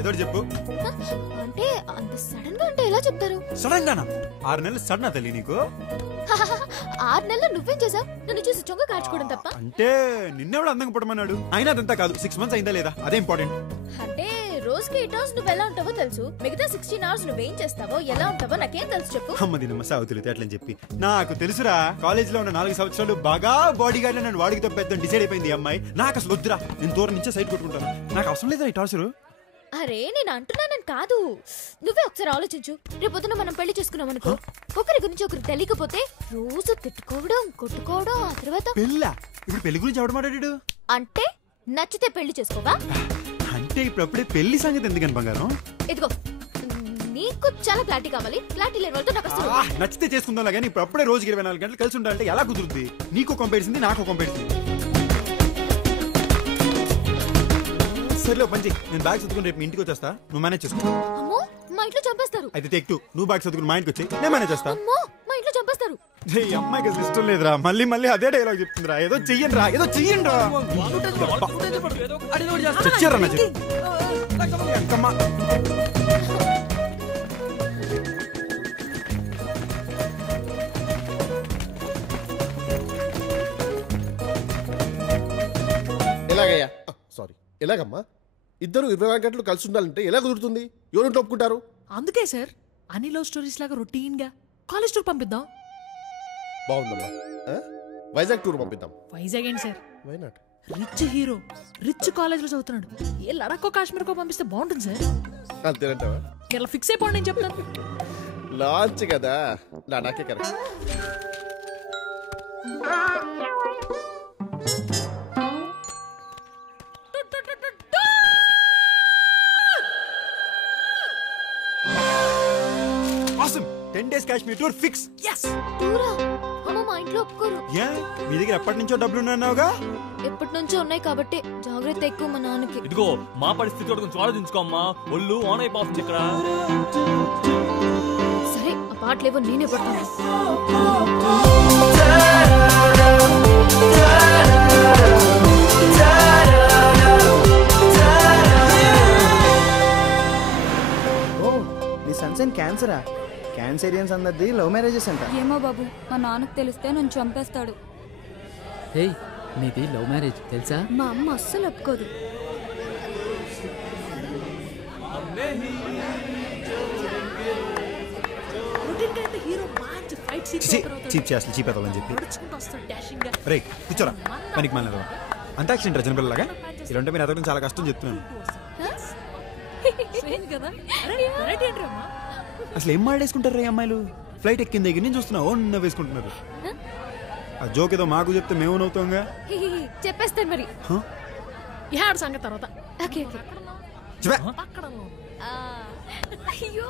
ఏదో చెప్పు. అంటే అంత సడన్ గా అంటే ఎలా చెప్తారు? సడన్ గానా? 6 నెలలు సడన్ తల్లి నీకు? 6 నెలలు నువ్వేం చేసావు? నన్ను చూసి చొంగ కార్చుకోవడం తప్ప? అంటే నిన్నెవడు అందంగా పుట్టమన్నాడు? అయినా అదంతా కాదు, 6 months అయిందా లేదా అదే ఇంపార్టెంట్. అంటే రోజుకి 8 hours నువ్వు ఎలా ఉంటావో తెలుసు, మిగతా 16 hours నువ్వేం చేస్తావో ఎలా ఉంటావో నాకేం తెలుసు చెప్పు. అమ్మ దీనమ్మ సావుతులు అట్లని చెప్పి నాకు తెలుసురా. కాలేజ్ లో ఉన్న 4 సంవత్సరాలు బాగా బాడీ గార్డ్ నన్ను వాడికి తప్పేద్దాం డిసైడ్ అయిపోయింది అమ్మాయి. నాకు అసలు వద్దురా, నేను దూరం నుంచే సైడ్ కొట్టుకుంటాను. నాకు అవసరం లేదా ఈ టార్చరు. అరే నేను అంటున్నానని కాదు, నువ్వే ఒకసారి ఆలోచించు. రేపొద్దున మనం పెళ్లి చేసుకున్నాం అనుకో, ఒకరి గురించి ఒకరికి తెలియకపోతే రోజు తిట్టుకోవడం కొట్టుకోవడం, ఆ తర్వాత పెళ్ళా? ఇప్పుడు పెళ్లి గురించి ఎవడు మాట్లాడాడు? అంటే నచ్చితే పెళ్లి చేసుకోవా? అంటే ఇప్పుడప్పుడే పెళ్లి సంగతి ఎందుకని బంగారం? ఇదిగో నీకు చాలా క్లారిటీ కావాలి, క్లారిటీ లేని వాళ్ళతో నాకు అసలు నచ్చితే చేసుకుందాం కానీ ఇప్పుడు అప్పుడే రోజుకి 24 గంటలు కలిసి ఉండాలంటే ఎలా కుదురుద్ది? నీకు కొంపేసింది, నాకు కొంపేసింది. సరేలో పంచి, నేను బ్యాగ్ చదువుకుని రేపు ఇంటికి వచ్చేస్తా, నువ్వు మేనేజ్ చేసుకో. అమ్మో మా ఇంట్లో చంపేస్తారు. అయితే టేక్ 2, నువ్వు బ్యాగ్ చదువుకుని మా ఇంటికి వచ్చి నేను మేనేజ్ చేస్తా. అమ్మో మా ఇంట్లో చంపేస్తారు. ఈ అమ్మాయికి అసలు ఇష్టం లేదురా, మళ్ళీ మళ్ళీ అదే డైలాగ్ చెప్తుందిరా. ఏదో చెయ్యండి రా, ఏదో చెయ్యండి రా. చచ్చారా నా చెప్పి ఎలాగయ్యా? సారీ, ఎలాగమ్మా? ఇద్దరు 24 గంటలు కలిసి ఉండాలంటే ఎలా కుదురుతుంది? ఎవరు ఒప్పుకుంటారు? అందుకే సార్ అన్ని లవ్ స్టోరీస్ లాగా రొటీన్ గా కాలేజ్ టూర్ పంపిద్దాం. బాగుందమ్మా, వైజాగ్ టూర్ పంపిద్దాం. వైజాగ్ ఏంటి sir? Why not? Rich hero rich college లో చదువుతున్నాడు, ఏ లడాక్కో కాశ్మీర్కో పంపిస్తే బాగుంటుంది సార్. అంతేనంటావా? ఇలా ఫిక్స్ అయిపోండి నేను చెప్తాను. లాంచ్ కదా, లడాకే correct. awesome 10 days Kashmir tour fix. yes టూరా? అమ్మ మా ఇంట్లో ఒప్పుకోరు. ఏ మీ దగ్గర ఎప్పటి నుంచో డబ్బులు ఉన్నావుగా? ఎప్పటి నుంచో ఉన్నాయి కాబట్టి జాగ్రత్త ఎక్కువ మా నాన్నకి. ఇదిగో మా పరిస్థితి కొంచెం ఆలోచించుకోమ్మా, ఒళ్ళు ఆన్ అయిపోతుంది ఇక్కడ. సరే ఆ పాటలేవో నేనే పడతాను. సన్సైన్ క్యాన్సరా? క్యాన్సరియన్స్ అందరిది లవ్ మ్యారేజెస్ అంట. ఏమో బాబు, మా నాన్నకు తెలిస్తే నన్ను చంపేస్తాడు. హే, నీది లవ్ మ్యారేజ్ తెలుసా? మా అమ్మ అస్సలు ఒప్పుకోదు. చీప్ చేస్తా చీప్ అవుతామని చెప్పి రే కూర్చోరా, పనికి మానేదా అంతాక్షరి రచన పిల్లలాగా ఇలాంటి మీరు ఎదగడం చాలా కష్టం చెప్తున్నాను. అసలు ఏం మాడేసుకుంటారు రే అమ్మాయిలు? ఫ్లైట్ ఎక్కిన దగ్గర నుంచి చూస్తున్నా ఓన్న వేసుకుంటున్నారు. ఆ జోక్ ఏదో మాకు చెప్తే మేము నవ్వుతాంగా. చెప్పేస్తాను మరి సంగతి తర్వాత. Okay okay. చెప్పే అయ్యో